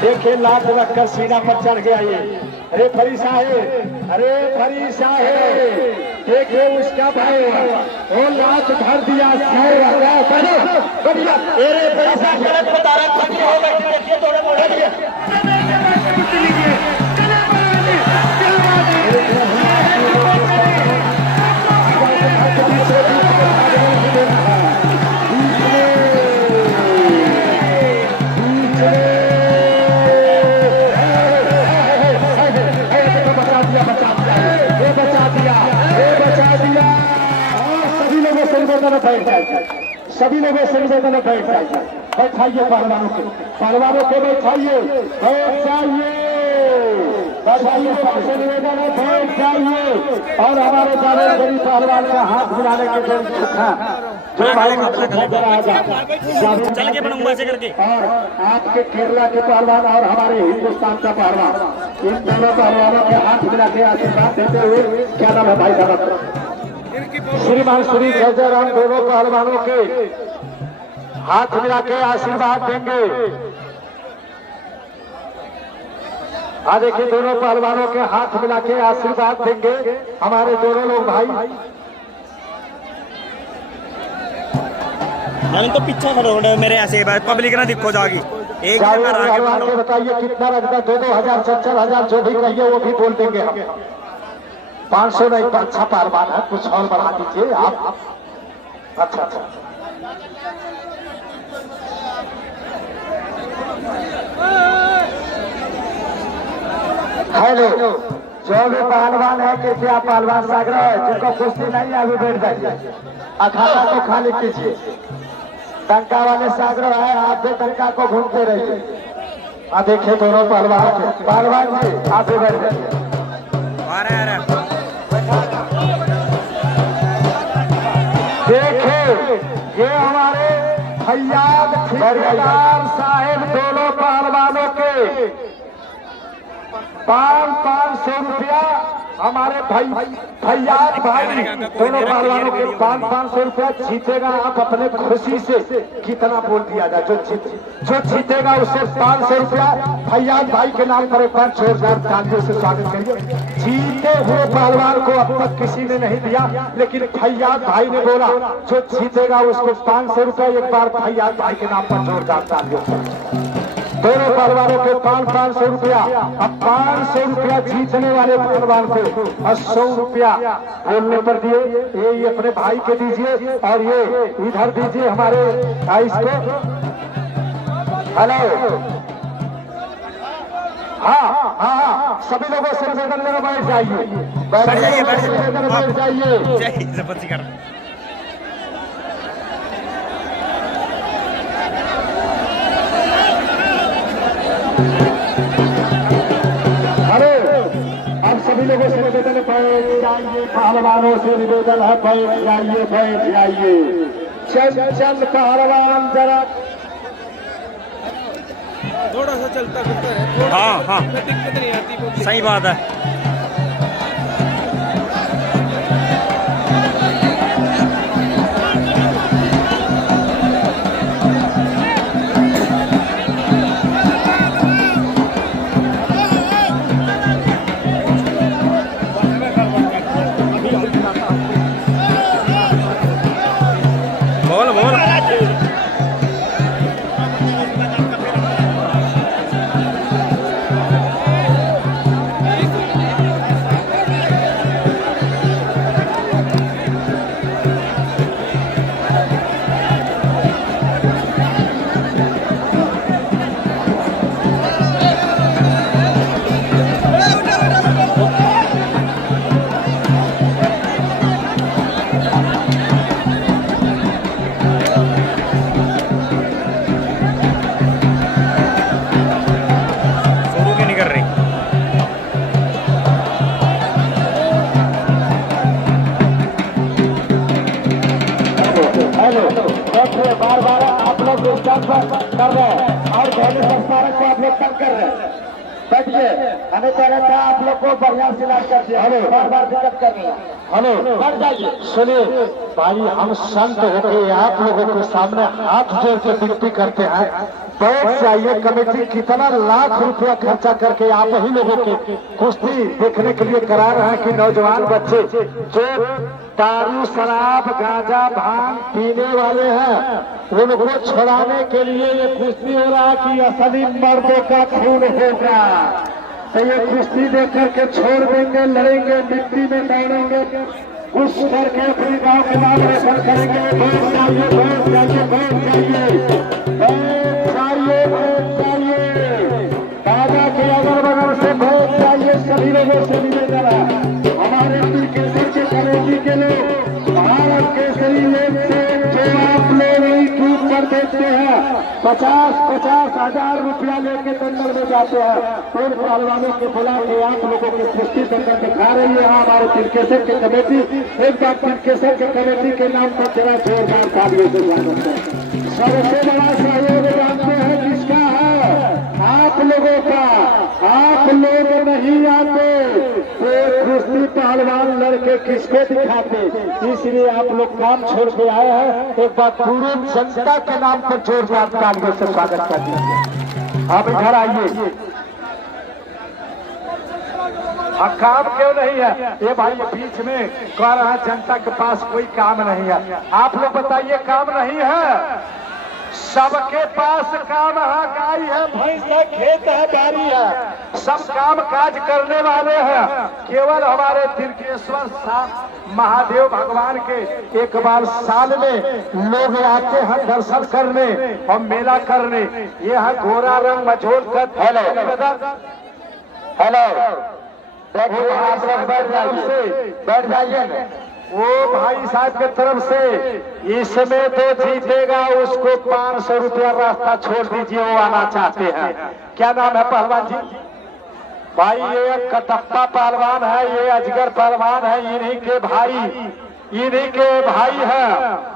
देखिए लात रखकर सीना पर चढ़ गया ये। अरे फरी साहेब, अरे फरी साहेब, देखिए उसका भाई वो लात भर दिया। बढ़िया अरे फरी साहब गलत बता रहा है, हो गई। देखिए थोड़े मोड़े सभी लोग संवेदन बैठ जाइए, बैठाइए पहलवानों के बैठाइए, बैठ जाइए, बैठाइए, सबसे निवेदन है बैठ जाइए। और हमारे जाने गरीब पहलवान का हाथ मिलाने के जो भाई चल के बनूंगा ऐसे करके। और आपके केरला के पहलवान और हमारे हिंदुस्तान का पहलवान, इन दोनों पहलवानों के हाथ मिला के आशीर्वाद देते हुए क्या नाम है भाई साहब? श्रीमान श्री जय जय राम दोनों पहलवानों के हाथ मिला के आशीर्वाद देंगे। देखिए दोनों पहलवानों के हाथ मिला के आशीर्वाद देंगे हमारे दोनों लोग भाई। तो पीछे खड़े हो मेरे ऐसे पब्लिक ना दिखो जागी। एक बताइए कितना रखता? 2,000 4,000 जो भी कहिए वो भी बोल देंगे हम। 500 नहीं, अच्छा पहलवान है, कुछ और बढ़ा दीजिए आप। अच्छा अच्छा हेलो, जो भी पहलवान है कृपया पहलवान सागर है जिनको कुश्ती नहीं है अभी बैठ जाइए, अखाड़ा को खाली कीजिए। टंका वाले सागर है, आप भी टंका को घूमते रहिए। देखिए दोनों पहलवान जी आप भी बैठ जाइए। देखे ये हमारे फैयाद ठेकेदार साहेब दोनों पहलवानों के 500 रुपया, हमारे फैयाद भाई दोनों पहलवानों के 500 रुपया जीतेगा। आप अपने खुशी से कितना बोल दिया जाए, जो जीतेगा उससे 500 रुपया फैयाद भाई के नाम पर एक बार जोरदार तालियों से स्वागत करिए। जीते हुए पहलवान को अब तक किसी ने नहीं दिया, लेकिन फैयाद भाई ने बोला जो जीतेगा उसको 500 रुपया। एक बार फैयाद भाई के नाम पर जोरदार तालियों से दोनों पहलवानों के 500 रुपया। अब 500 रुपया जीतने वाले पहलवान को और 100 रुपया बोलने पर दिए। ये अपने भाई के दीजिए और ये इधर दीजिए हमारे इसको। हेलो, हाँ, सभी लोगों से निवेदन लेकर बैठ जाइए, बैठ जाइए। सभी लोगों से निवेदन बैठ जाइए, पहलवानों से निवेदन है बैठ जाइए, बैठ जाइए। चल पहलवान जरा थोड़ा सा चलता फिरता है। हाँ दिक्कत नहीं आती, सही बात है। बार आप लोग डिस्टर्ब कर रहे हैं और पहले संस्मारक को आप लोग तंग कर रहे हैं। बैठिए, हमें कह रहे थे आप लोग को बढ़िया से इलाज कर दिया, हमें बार दिक्कत कर रही है। हेलो, बैठ जाइए। सुनिए भाई, हम संत होके आप लोगों के सामने हाथ जोड़ के विनती करते हैं बैठ जाइए। कमेटी कितना लाख रुपया खर्चा करके आप ही लोगों के कुश्ती देखने के लिए करा रहे हैं कि नौजवान बच्चे जो दारू शराब गांजा भांग पीने वाले हैं उनको छुड़ाने के लिए ये कुश्ती हो रहा कि असली मर्दों का खून होगा। तो ये कुश्ती देख करके छोड़ देंगे, लड़ेंगे, मिट्टी में दौड़ेंगे, उस करके अपने गांव के नाम रोशन करेंगे। वोट चाहिए, वोट चाहिए, वोट चाहिए, वोट चाहिए। दादा के अगर बगल से वोट चाहिए सभी लोगों से मिलेगा। हमारे केसर के कमेटी के लोग भारत केसरी लेन से जो आप लोग यूट्यूब पर देखते हैं 50-50 हजार रुपया लेके दंगल में जाते हैं। उन पहलवानों के बुला के आप लोगों के कुश्ती दंगल दिखा रही है हमारे तिरकेसर के कमेटी। एक बार तिरकेसर के कमेटी के नाम पर जरा जोरदार तालियों से स्वागत है। सबसे बड़ा सहयोग जानते हैं किसका है? आप लोगों का। आप लोग नहीं आते तो कुश्ती पहलवान लड़के किसको दिखाते, इसलिए आप लोग काम छोड़ के आए हैं। एक बार पूरे जनता के नाम पर जोरदार तालियों से स्वागत कर दीजिए। आप इधर आइए। काम क्यों नहीं है? ये भाई बीच में कह रहा है जनता के पास कोई काम नहीं है। आप लोग बताइए, काम नहीं है? सबके पास काम है, गाय है, भैंस है, खेत है, बाड़ी है, सब काम काज करने वाले हैं। केवल हमारे तिरकेश्वर महादेव भगवान के एक बार साल में लोग आते हैं दर्शन करने और मेला करने। ये है घोड़ा रंग मझोल कर। हेलो हेलो, आप लोग बैठ जाइए। वो भाई साहब के तरफ से इसमें तो जीतेगा उसको 500 रुपया रास्ता छोड़ दीजिए, वो आना चाहते हैं। क्या नाम है पहलवान जी? भाई ये कटप्पा पहलवान है, ये अजगर पहलवान है, इन्हीं के भाई हैं।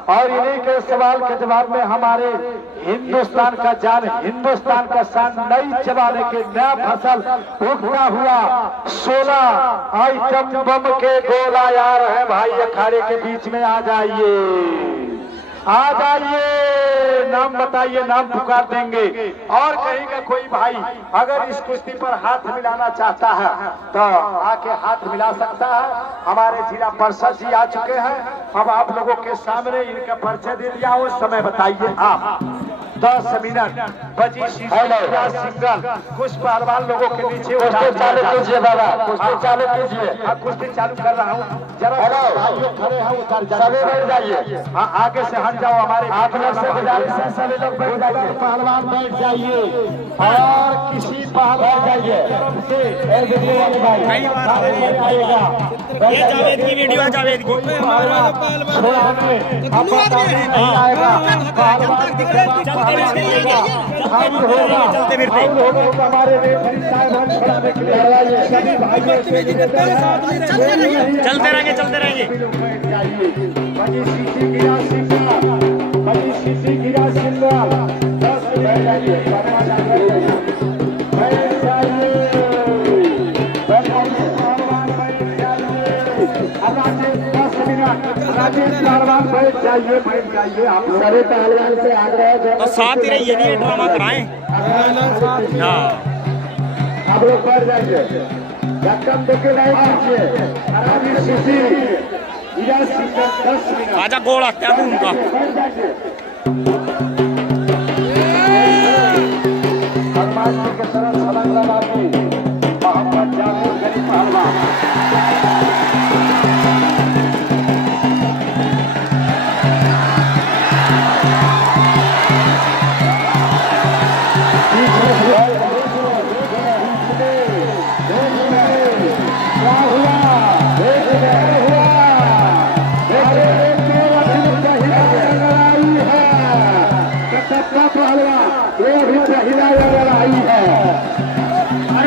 और इन्हीं के सवाल के जवाब में हमारे हिंदुस्तान का जान, हिंदुस्तान का शान, नई जमाने के नया फसल उगता हुआ 16 आइटम बम के गोला आ रहे हैं। भाई अखाड़े के बीच में आ जाइए, आ जाइए, नाम बताइए, नाम पुकार देंगे। और कहीं का कोई भाई अगर इस कुश्ती पर हाथ मिलाना चाहता है तो आके हाथ मिला सकता है। हमारे जिला परिषद जी आ चुके हैं। अब आप लोगों के सामने इनका परिचय दे दिया, उस समय बताइए आप। 10 मिनट बजी सिंगल कुछ पहलवान लोगों के नीचे चालू कीजिए बाबा, कुश्ती चालू कीजिए। हाँ, कुश्ती चालू कर रहा हूँ, जरा खड़े हैं, उतर जाइए। हाँ, आगे से हट जाओ। हमारे आप लोग से गुजारिश है, सभी लोग बैठ जाइए, पहलवान बैठ जाइए। और किसी पहलवान जाइए ये जावेद की वीडियो है, जावेद की। चलते फिरते चलते रहेंगे। बैठ जाइए। आप सारे पहलवान से आग्रह तो साथ ही रहिए, नहीं ड्रामा कराएं। हाँ, आप लोग बैठ जाइए, धक्कम देके नहीं कीजिए। आजा गोला क्या उनका। हनुमान जी के तरफ छलांग लगा के मोहम्मद जावेद गरीब पहलवान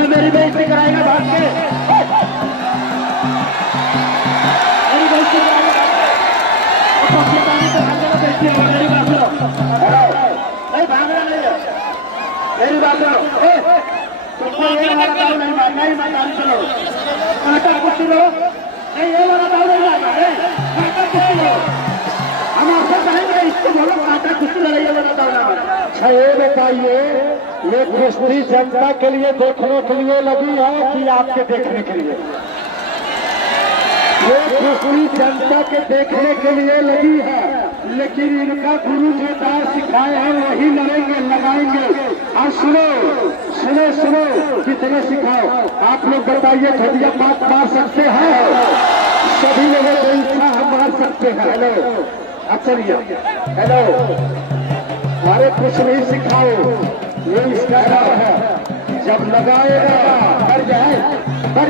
मेरी बेइज्जती कराएगा भाग के। मेरी बेइज्जती कराएगा, मेरी बात सुनो। नहीं भागना नहीं है, मेरी बात सुनो। तुमको ये वाला दाव नहीं मारना, नहीं मारना, चलो काटा कुश्ती लो। नहीं, ये वाला दाव नहीं मारना, काटा कुश्ती लो। हम आपसे कहेंगे इसको बोलो काटा कुश्ती लड़ाइए बना। अच्छा ये बताइए, ये कुश्ती जनता के लिए देखने के लिए लगी है कि आपके देखने के लिए? ये कुश्ती जनता के देखने के लिए लगी है, लेकिन इनका गुरु जो दार सिखाए हैं वही लड़ेंगे, लगाएंगे। और सुनो सुनो सुनो, कितने सिखाओ आप लोग बताइए। घटिया बात मार सकते हैं, सभी लोगों को इच्छा हम मार सकते हैं। हेलो अब चलिए, हेलो अरे कुछ नहीं सिखाओ, ये इसका नाम है। जब लगाएगा बढ़ जाएगा बढ़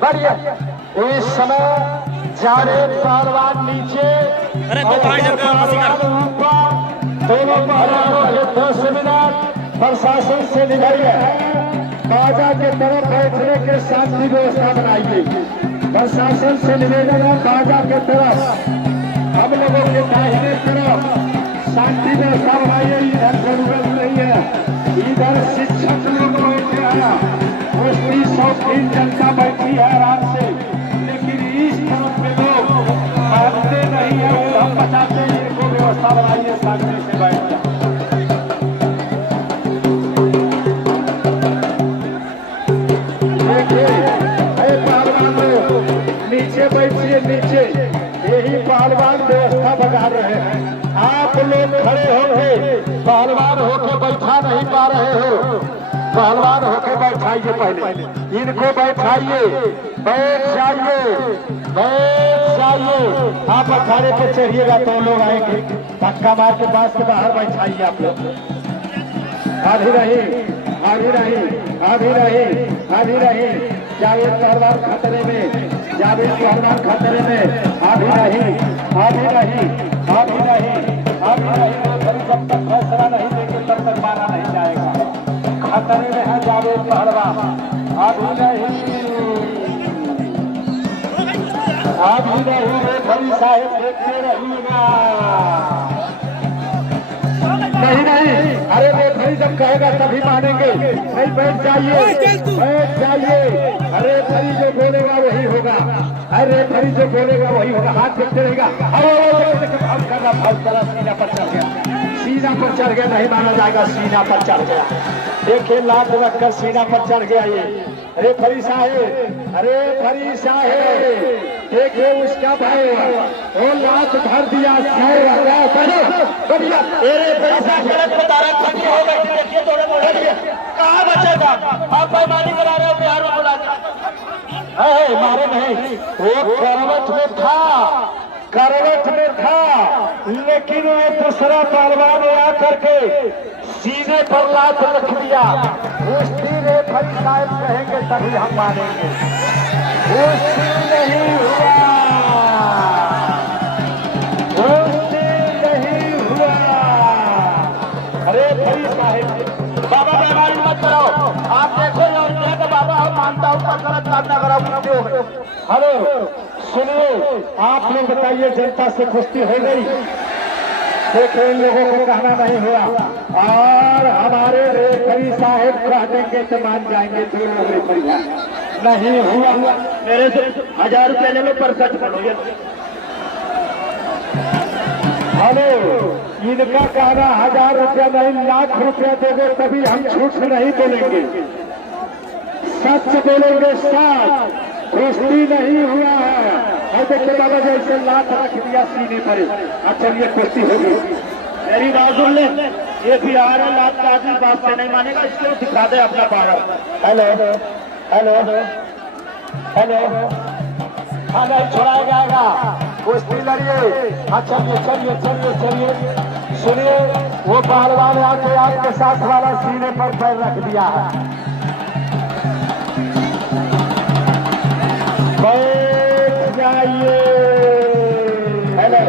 बढ़िया। इस समय जाने पहलवान नीचे, अरे तो कहाँ जगह मसी कर दोनों पहलवानों के 10 मिनट प्रशासन से निकल गए। बाजा के तरफ बैठने के शांति व्यवस्था बनाइए। प्रशासन से निवेदन है, बाजा के तरफ हम लोगों के दाहिने तरफ शांति व्यवस्था बनाइए। इधर जरूरत नहीं है, इधर शिक्षक लोग बैठे हैं, कुश्ती शौकीन जनता बैठी है आराम से, लेकिन इस तरफ के लोग मानते नहीं है। वो हम बताते हैं, इनको व्यवस्था बनाइए, शांति से बैठ जाए। नीचे बैठिए, नीचे यही पहलवान व्यवस्था बना रहे हैं। आप लोग खड़े होंगे, पहलवान होके बैठा नहीं पा रहे हो, पहलवान होके बैठाइए, पहले इनको बैठाइए, बैठ जाइए बैठ जाइए। आप अखाड़े पे चढ़िएगा तो लोग आएंगे, धक्का मार के पास के बाहर बैठाइए आप लोग। अभी रही अभी रही अभी रही अभी रही, जावेद पहलवान खतरे में, जावेद पहलवान खतरे में। अभी रही अभी रही अभी रही अभी रही, जब तक फैसला नहीं देंगे तब तक मारा नहीं जाएगा। खतरे में है जावेद पहलवान, अभी नहीं अभी नहीं। रेफरी साहब देखते रहिएगा। नहीं नहीं, अरे रेफरी जब कहेगा तभी मानेंगे। नहीं, बैठ जाइए बैठ जाइए। अरे रेफरी जो बोलेगा वही होगा, अरे रेफरी जो बोलेगा वही होगा। हाथ देखते रहेगा, फाउल कर रहा, फाउल कर रहा, सीना पर चढ़ गया, सीना पर चढ़ गया, नहीं माना जाएगा, सीना पर चढ़ गया। देखिए लात रखकर सीना पर चढ़ गया ये रेफरी साहेब। अरे रेफरी साहेब देखिए उसका भाई वो लात भर दिया, बढ़िया। गलत बता रहे हैं, छठी हो गई, देखिए थोड़े मोड़े कहाँ बचेगा। आप बेईमानी करा रहे हो, बिहार में बुला के मारे नहीं, वो करवट में था, करवट में था, लेकिन वो दूसरा पहलवान आकर के सीने पर लात रख दिया। कुश्ती रेफरी साहब कहेंगे तभी हम मानेंगे। कुश्ती नहीं हुआ, कुश्ती नहीं हुआ। अरे रेफरी साहब, बाबा बेईमानी मत कराओ। आप देखो ये तो बाबा हम मानता हूँ, पर गलत काम ना कराओ। हेलो सुनिए, आप लोग बताइए, जनता से कुश्ती हो गई? देखो इन लोगों को कहना नहीं हुआ, और हमारे रेफरी साहब कह देंगे तो मान जाएंगे। दोनों रेफरी नहीं हुआ, मेरे से 1000 रुपया ले लो, पर सच बोलो। हेलो, इनका कहना 1000 रुपया नहीं, लाख रुपया दोगे तभी हम झूठ नहीं बोलेंगे, सच बोलेंगे। सच कुश्ती नहीं हुआ है। और देखिए बाबा जैसे लात रख दिया सीने पर। अच्छा ये कुश्ती होगी। मेरी बात सुन ले, ये बिहार है, लात का आदमी बाप से नहीं मानेगा, इसलिए दिखा दे अपना पावर। हेलो हेलो हेलो, हाँ नहीं छोड़ाया जाएगा, कुश्ती लड़िए। अच्छा चलिए चलिए चलिए, सुनिए वो पहलवान आके आपके साथ वाला सीने पर पैर रख दिया है। बैठ जाइए। हेलो,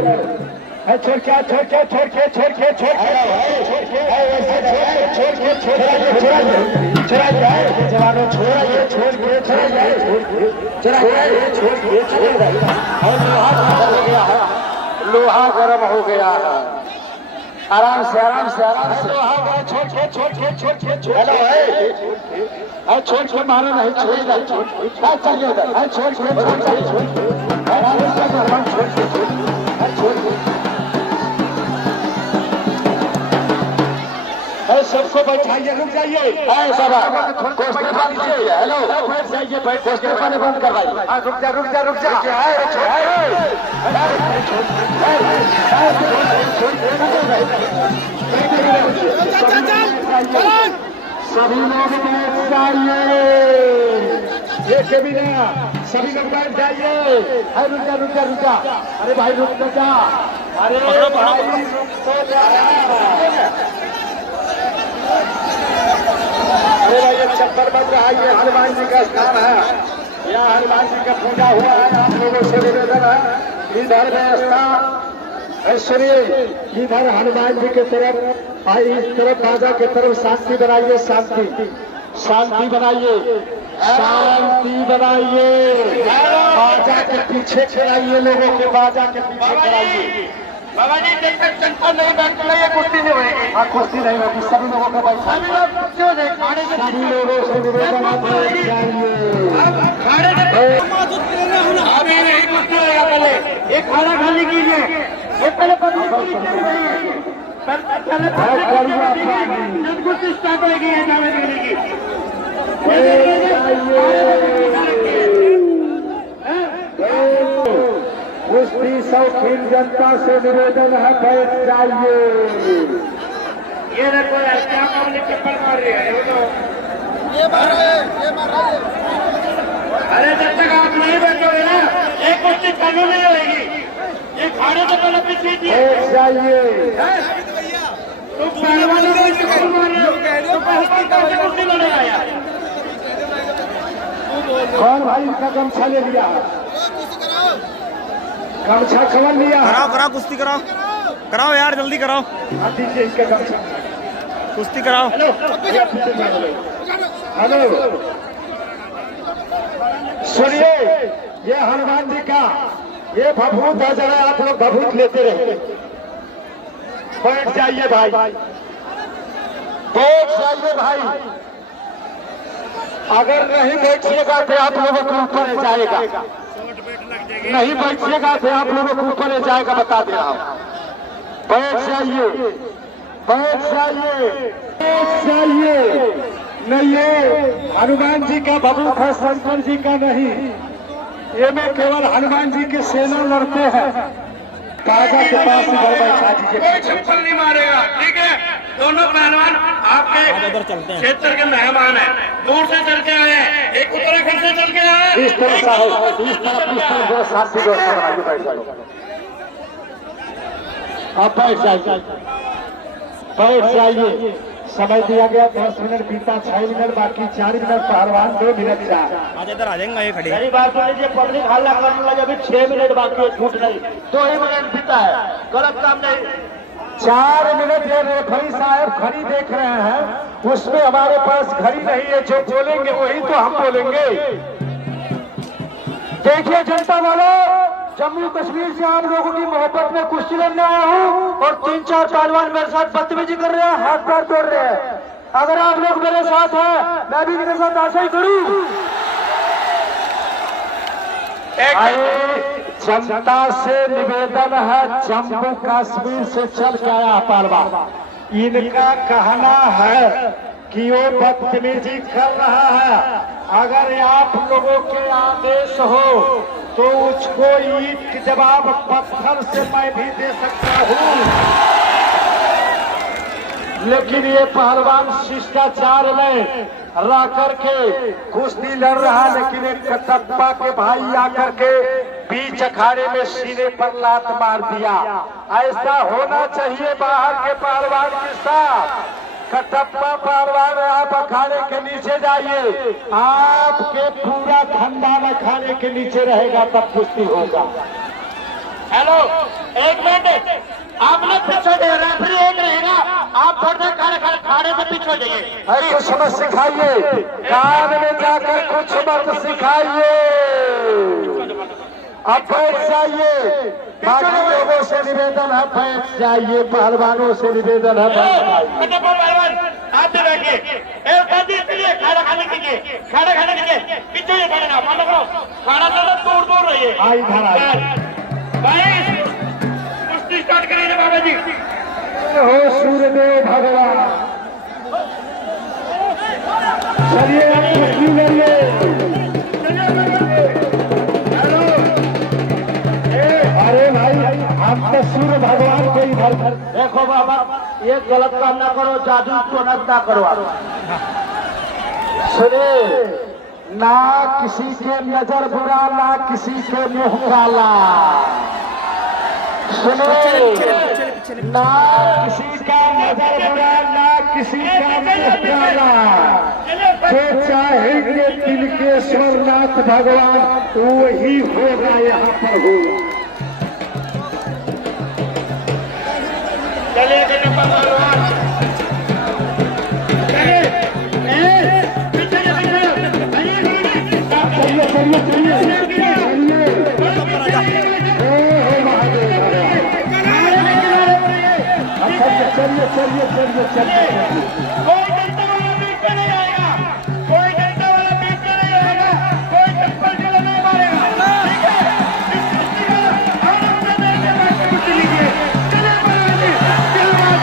छोड़ के छोड़ के छोड़ के छोड़ के छोड़ के छोड़ के छोड़ा जाए, जवानों छोड़िए, छोड़ के छोड़ा जाए, छोड़ के छोड़ जाए। और लोहा गर्म हो गया है, लोहा गर्म हो गया है। आराम से आराम से आराम से। छोड़ हेलो छोड़ के मारो नहीं, छोड़ चलिए उधर, छोड़ सबको बैठाइए, रुक जाइए। कोष्ठे पानी चाहिए। हेलो बैठ जाइए, कोष्ठे पानी बंद करवाइए। रुक जा सभी लोग बैठ जाइए, एक भी नहीं, सभी लोग बैठ जाइए। रुक जा, अरे भाई रुक तो जा, अरे भाई रुक तो जा। अरे भाई ये चक्कर बज रहा है, ये हनुमान जी का स्थान है, यहाँ हनुमान जी का पूजा हुआ है। आप लोगों से निवेदन है, इधर व्यवस्था सुनिए, इधर हनुमान जी की तरफ आई, इस तरफ बाजा की तरफ शांति बनाइए, शांति बनाइए, बाजा के पीछे खड़ाइए, लोगों के बाजा के पीछे खड़ाइए। बाबा जी देखकर जनता नहीं बैठने लगे, कुश्ती नहीं होगी। हाँ कुश्ती नहीं होगी, सभी लोगों को बैठा, सभी लोग क्यों नहीं खाने से सभी लोगों से निवेदन है, खाने से अभी नहीं कुश्ती होगा। पहले एक खाना खाने कीजिए, एक पहले कुश्ती स्टार्ट होगी जाने देने की। कुश्ती शौकीन जनता से निवेदन है, बैठ जाइए। ये देखो यार क्या पब्लिक चप्पल मार रही है, ये मार रहे हैं। अरे जब तक आप नहीं बैठोगे ना, एक कुश्ती चालू नहीं होगी। ये खाने से पहले पीछे बैठ जाइए। तो पहलवानों को चप्पल मार रहे हो, तो पहलवान कैसे कुश्ती लड़ेगा यार? कौन भाई इनका गमछा ले लिया है? गमछा खबर लिया है? कराओ कुश्ती कराओ यार, जल्दी कराओ, दीजिए इनका गमछा, कुश्ती कराओ। हेलो सुनिए, ये हनुमान जी का ये भभूत है, जरा आप लोग भभूत लेते रहे। बैठ जाइए भाई, बैठ जाइए भाई। अगर नहीं बैठिएगा तो आप लोगों को ऊपर ले जाएगा, नहीं बैठिएगा तो आप लोगों को ऊपर ले जाएगा, बता दे रहा हूं। बैठ जाइए, बैठ जाइए। नहीं, ये हनुमान जी का भभूत है, शंकर जी का नहीं। ये में केवल हनुमान जी की सेना लड़ते हैं। बाजा के पास इधर बैठा दीजिए, कोई चप्पल नहीं मारेगा, ठीक है? दोनों पहलवान आपके क्षेत्र के मेहमान हैं, दूर से चल के आए हैं, एक उत्तराखंड से चल के आए हैं। इस तरह साहब, इस तरफ साथी दोस्तों बैठ जाइए, आप बैठ जाइए। समय दिया गया 10 मिनट बीता, 6 मिनट बाकी, 4 मिनट पहलवान, 2 मिनट चार। आज इधर आ जाएंगे ये खड़े। मेरी बात सुन लीजिए, पब्लिक हल्ला करने लगे, अभी 6 मिनट बाकी है, छूट नहीं, 2 ही मिनट बीता है, गलत काम नहीं। 4 मिनट ये रेफरी साहब घड़ी देख रहे हैं, उसमें हमारे पास घड़ी नहीं है, जो बोलेंगे वही तो हम बोलेंगे। देखिए जनता वालों, जम्मू कश्मीर से आप लोगों की मोहब्बत में कुश्ती लड़ने आया हूँ, और 3-4 पहलवान मेरे साथ बदतमीजी कर रहे हैं, हाथ पैर तोड़ रहे हैं। अगर आप लोग मेरे साथ हैं, मैं भी इनके साथ ऐसा ही करूँ। जनता से निवेदन है, जम्मू कश्मीर से चल के आया पहलवान, इनका कहना है कि वो बदतमीजी कर रहा है। अगर आप लोगों के आदेश हो तो उसको ईंट के जवाब पत्थर से मैं भी दे सकता हूँ, लेकिन ये पहलवान शिष्टाचार में रह करके कुश्ती लड़ रहा, लेकिन एक कटप्पा के भाई आकर के बीच अखाड़े में सीने पर लात मार दिया। ऐसा होना चाहिए बाहर के पहलवान के साथ। कटप्पा पहलवान, आप अखाड़े के नीचे जाइए, आपके पूरा खानदान अखाड़े के नीचे रहेगा, तब कुश्ती होगा। हेलो, 1 मिनट, आप लोग पीछे जाइए, रेफरी एक रहेगा, आप थोड़ा खाने से पीछे जाइए। अरे कुछ मत सिखाइए, कान में जाकर कुछ मत सिखाइए, अब बैठ जाइए। बाकी लोगों से निवेदन है बैठ जाइए, पहलवानों से निवेदन है बैठ जाइए। कटप्पा पहलवान आप भी बैठिए, इसलिए खाना खाने के लिए, खाना खाने के लिए पीछे ही खड़े ना, मान लो खाना तो दूर दूर रहिए। आई इधर भाई कुश्ती स्टार्ट करिए बाबा जी। हो सूर्यदेव भगवान, चलिए आप कुश्ती लड़िए। अरे भाई हम तो सूर्य भगवान को इधर देखो बाबा, ये गलत काम ना करो, जादू टोना ना करो आप। सुने, ना किसी के नजर बुरा, ना किसी के मुंह काला। सुने, ना किसी का नजर बुरा, ना किसी का मुंह काला। जो चाहेंगे तिलकेश्वर नाथ भगवान वही होगा यहाँ पर हो। चलिए कटप्पा पहलवान, चलिए चलिए चलिए चलिए। कोई डंडा वाला बीच में नहीं आएगा, कोई डंडा वाला बीच में नहीं आएगा, कोई चप्पल से नहीं मारेगा, ठीक है? इस कुश्ती का हम अपने देश के बात में कुश्ती लीजिए। चलिए पहलवान जी, क्या बात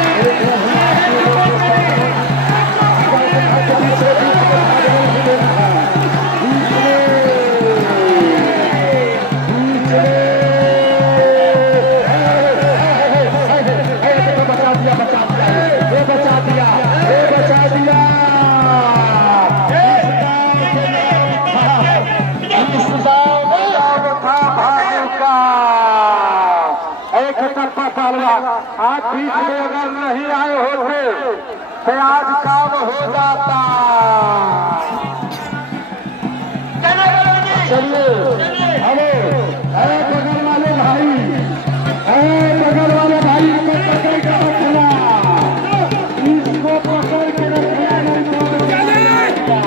आप बीच में अगर नहीं आए होते तो आज काम हो जाता। चलिए अरे अरे बगल वाले भाई, अरे बगल वाले भाई को पकड़ के रखना, इसको पकड़ के रखना नहीं तो नहीं हुआ।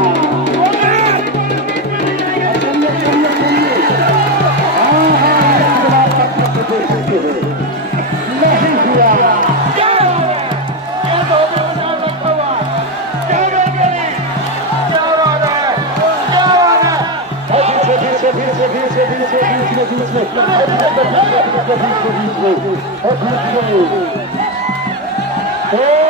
बीच में